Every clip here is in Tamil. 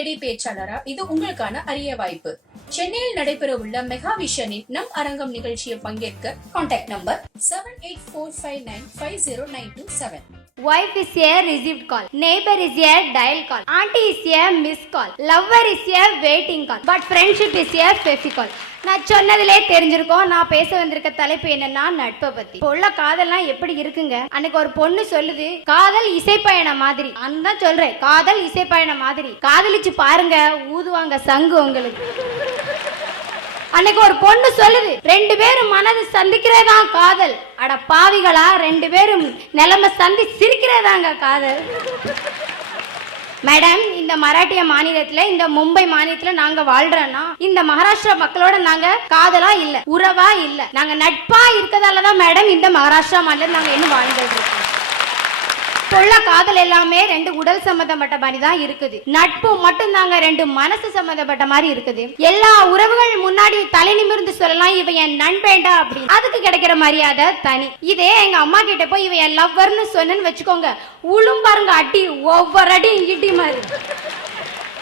மேடை பேச்சாளரா? இது உங்களுக்கான அரிய வாய்ப்பு. சென்னையில் நடைபெறவுள்ள மெகா விஷனின் நம் அரங்கம் நிகழ்ச்சியில் பங்கேற்க contact number seven eight four five nine five zero nine two seven Wife is a received call. Neighbor is a dial call. Auntie is a miss call. Lover is a waiting call. But friendship is a fefi call. நான் சொன்னதிலே தெரிஞ்சிருக்கோம் நான் பேச வந்திருக்க தலைப்பு என்னன்னா நட்பை பத்தி இப்போ உள்ள காதல்லாம் எப்படி இருக்குங்க அன்னைக்கு ஒரு பொண்ணு சொல்லுது காதல் இசைப்பயணம் மாதிரி அந்த சொல்றேன் காதல் இசைப்பயணம் மாதிரி காதலிச்சு பாருங்க ஊதுவாங்க சங்கு உங்களுக்கு அன்னைக்கு ஒரு பொண்ணு சொல்லுது ரெண்டு பேரும் மனது சந்திக்கிறதான் காதல். அட பாவிகளா ரெண்டு பேரும் நிலைமை சந்தி சிரிக்கிறதாங்க காதல். மேடம் இந்த மராட்டிய மாநிலத்துல இந்த மும்பை மாநிலத்துல நாங்க வாழ்றோம்னா இந்த மகாராஷ்டிரா மக்களோட நாங்க காதலா இல்ல உறவா இல்ல. நாங்க நட்பா இருக்கதாலதான் மேடம் இந்த மகாராஷ்டிரா மாநிலத்தில் நாங்க இன்னும் வாழ்ந்துட்டு இருக்கோம். சொல்ல காதல் எல்லாமே ரெண்டு உடல் சம்பந்தப்பட்ட மாதிரி தான் இருக்குது. நட்பு மட்டும் தாங்க ரெண்டு மனசு சம்பந்தப்பட்ட மாதிரி இருக்குது. எல்லா உறவுகள் முன்னாடி தலை நிமிர்ந்து சொல்லலாம் இவன் என் நண்பேண்டா அப்படி அதுக்கு கிடைக்கிற மரியாதை தனி. இதே எங்க அம்மா கிட்ட போய் இவன் என் லவ்வர்னு சொன்னேன்னு வச்சுக்கோங்க. உளும் பாருங்க அடி ஒவ்வொரு அடி இடி மாதிரி.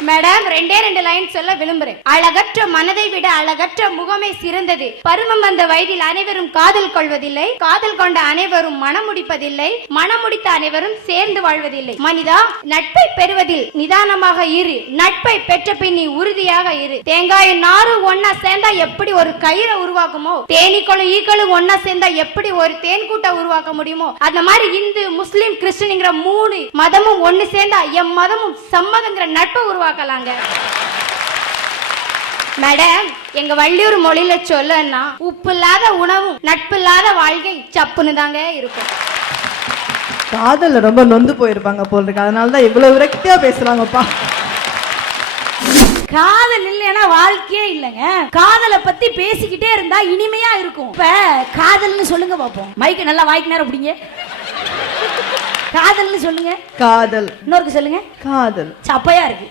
மேடம் ரெண்டே ரெண்டு லைன் சொல்ல விரும்புறேன். அழகற்ற மனதை விட அழகற்ற முகமே சிறந்தது. பருவம் வந்த வயதில் அனைவரும் காதல் கொள்வதில்லை. காதல் கொண்ட அனைவரும் மனம் முடிப்பதில்லை. மனம் முடித்த அனைவரும் சேர்ந்து வாழ்வதில்லை. மனிதா நட்பை பெறுவதில் நிதானமாக இரு. நட்பை பெற்ற பின் நீ உறுதியாக இரு. தேங்காய் நாறு ஒன்னா சேர்ந்தா எப்படி ஒரு கயிறை உருவாக்குமோ? தேனீக்களும் ஈக்களும் ஒன்னா சேர்ந்தா எப்படி ஒரு தேன் கூட்டை உருவாக்க முடியுமோ? அந்த மாதிரி இந்து முஸ்லிம் கிறிஸ்டின்ங்கிற மூணு மதமும் ஒண்ணு சேர்ந்தா எம் மதமும் சம்மதங்கிற நட்பை உருவாக்கலாங்க மேடம் எங்க வள்ளியூர் மொழியில சொல்லன்னா உப்பு இல்லாத உணவும் நட்பு இல்லாத வாழ்க்கை சப்புன்னு தாங்க இருக்கும். காதல்ல ரொம்ப நொந்து போயிருப்பாங்க போல் இருக்கு அதனால தான் இவ்வளவு விரக்தியா பேசுறாங்கப்பா. காதல் இல்லைன்னா வாழ்க்கையே இல்லைங்க. காதலை பத்தி பேசிக்கிட்டே இருந்தா இனிமையா இருக்கும். இப்ப காதல்னு சொல்லுங்க பாப்போம். மைக்கு நல்லா வாய்க்கு நேரம் பிடிங்க. காதல்னு சொல்லுங்க. காதல். இன்னொருக்கு சொல்லுங்க. காதல். சப்பையா இருக்கு.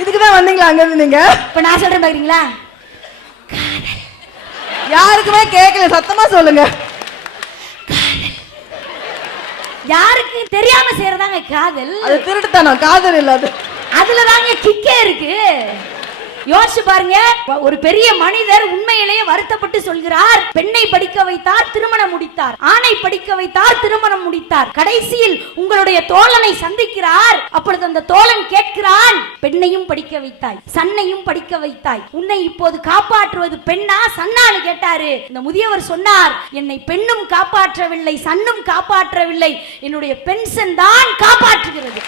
இதுக்கு தான் வந்தீங்களா அங்க இருந்து நீங்க? இப்ப நான் சொல்றேன் பாக்குறீங்களா? யாருக்குமே கேட்கல சத்தமா சொல்லுங்க. யாருக்கு தெரியாம செய்யறதாங்க காதல். அது திருட்டுத்தனம் காதல் இல்ல அது. அதுல தாங்க கிக்கே இருக்கு. யோசிச்சு பாருங்க ஒரு பெரிய மனிதர் உண்மையிலேயே வருத்தப்பட்டு சொல்கிறார் பெண்ணை படிக்க வைத்தார் திருமணம் முடித்தார். ஆணை படிக்க வைத்தார் திருமணம் முடித்தார். கடைசியில் உங்களுடைய தோழனை சந்திக்கிறார். அப்பொழுது அந்த தோழன் கேட்கிறான் பெண்ணையும் படிக்க வைத்தாய் சன்னையும் படிக்க வைத்தாய். உன்னை இப்போது காப்பாற்றுவது பெண்ணா? சன்னான்னு கேட்டாரு. இந்த முதியவர் சொன்னார் என்னை பெண்ணும் காப்பாற்றவில்லை சன்னும் காப்பாற்றவில்லை. என்னுடைய பென்ஷன் தான் காப்பாற்றுகிறது.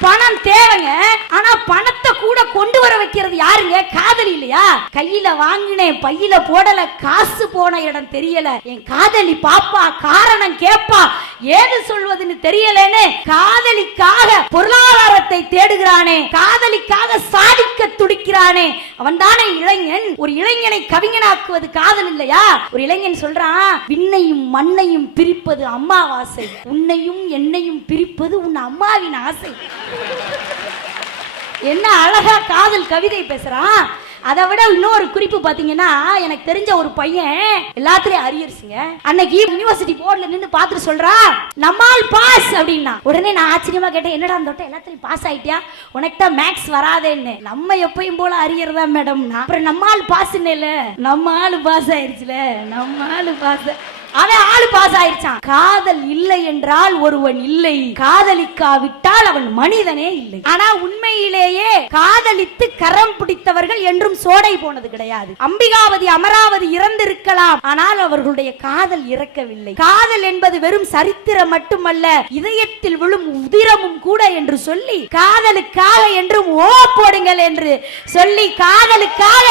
பணம் தேவைங்க ஆனா பணத்தை கூட கொண்டு வர வைக்கிறது யாருங்க? காதலி இல்லையா? கையில வாங்கினேன் பையில போடல காசு போன இடம் தெரியல. என் காதலி பாப்பா காரணம் கேப்பா. ஏது சொல்வதுன்னு தெரியலன்னு காதலிக்காக பொருளாதாரத்தை தேடுகிறானே காதலிக்காக சாதிக்க துடிக்கிறானே. அவன் தானே இளைஞன். ஒரு இளைஞனை கவிஞனாக்குவது காதல் இல்லையா? ஒரு இளைஞன் சொல்றான் விண்ணையும் மண்ணையும் பிரிப்பது அம்மாவாசை. உன்னையும் என்னையும் பிரிப்பது உன் அம்மாவின் ஆசை. என்ன அழகா காதல் கவிதை பேசுறான். அதை விட இன்னொரு குறிப்பு பாத்தீங்கன்னா எனக்கு தெரிஞ்ச ஒரு பையன் எல்லாத்துலயும் அரியர்ஸுங்க. அன்னைக்கு யூனிவர்சிட்டி போர்டுல நின்னு பார்த்துட்டு சொல்றா நம்மால் பாஸ் அப்படின்னா. உடனே நான் ஆச்சரியமா கேட்டேன் என்னடா அந்த தொட்ட எல்லாத்துலயும் பாஸ் ஆயிட்டியா? உனக்கு தான் மேக்ஸ் வராதேன்னு. நம்ம எப்பயும் போல அரியர் தான் மேடம்னா அப்புறம் நம்மால் பாஸ் இல்ல. நம்ம ஆளு பாஸ் ஆயிடுச்சுல நம்ம ஆளு பாஸ் அவன் ஆளு பாஸ் ஆயிருச்சான். காதல் இல்லை என்றால் ஒருவன் இல்லை. காதலிக்காவிட்டால் அவன் மனிதனே இல்லை. ஆனா உண்மையிலேயே காதலித்து கரம் பிடித்தவர்கள் என்றும் சோடை போனது கிடையாது. அம்பிகாவதி அமராவதி இறந்திருக்கலாம். ஆனால் அவர்களுடைய காதல் இறக்கவில்லை. காதல் என்பது வெறும் சரித்திரம் மட்டுமல்ல இதயத்தில் விழும் உதிரமும் கூட என்று சொல்லி காதலுக்காக என்றும் ஓ போடுங்கள் என்று சொல்லி காதலுக்காக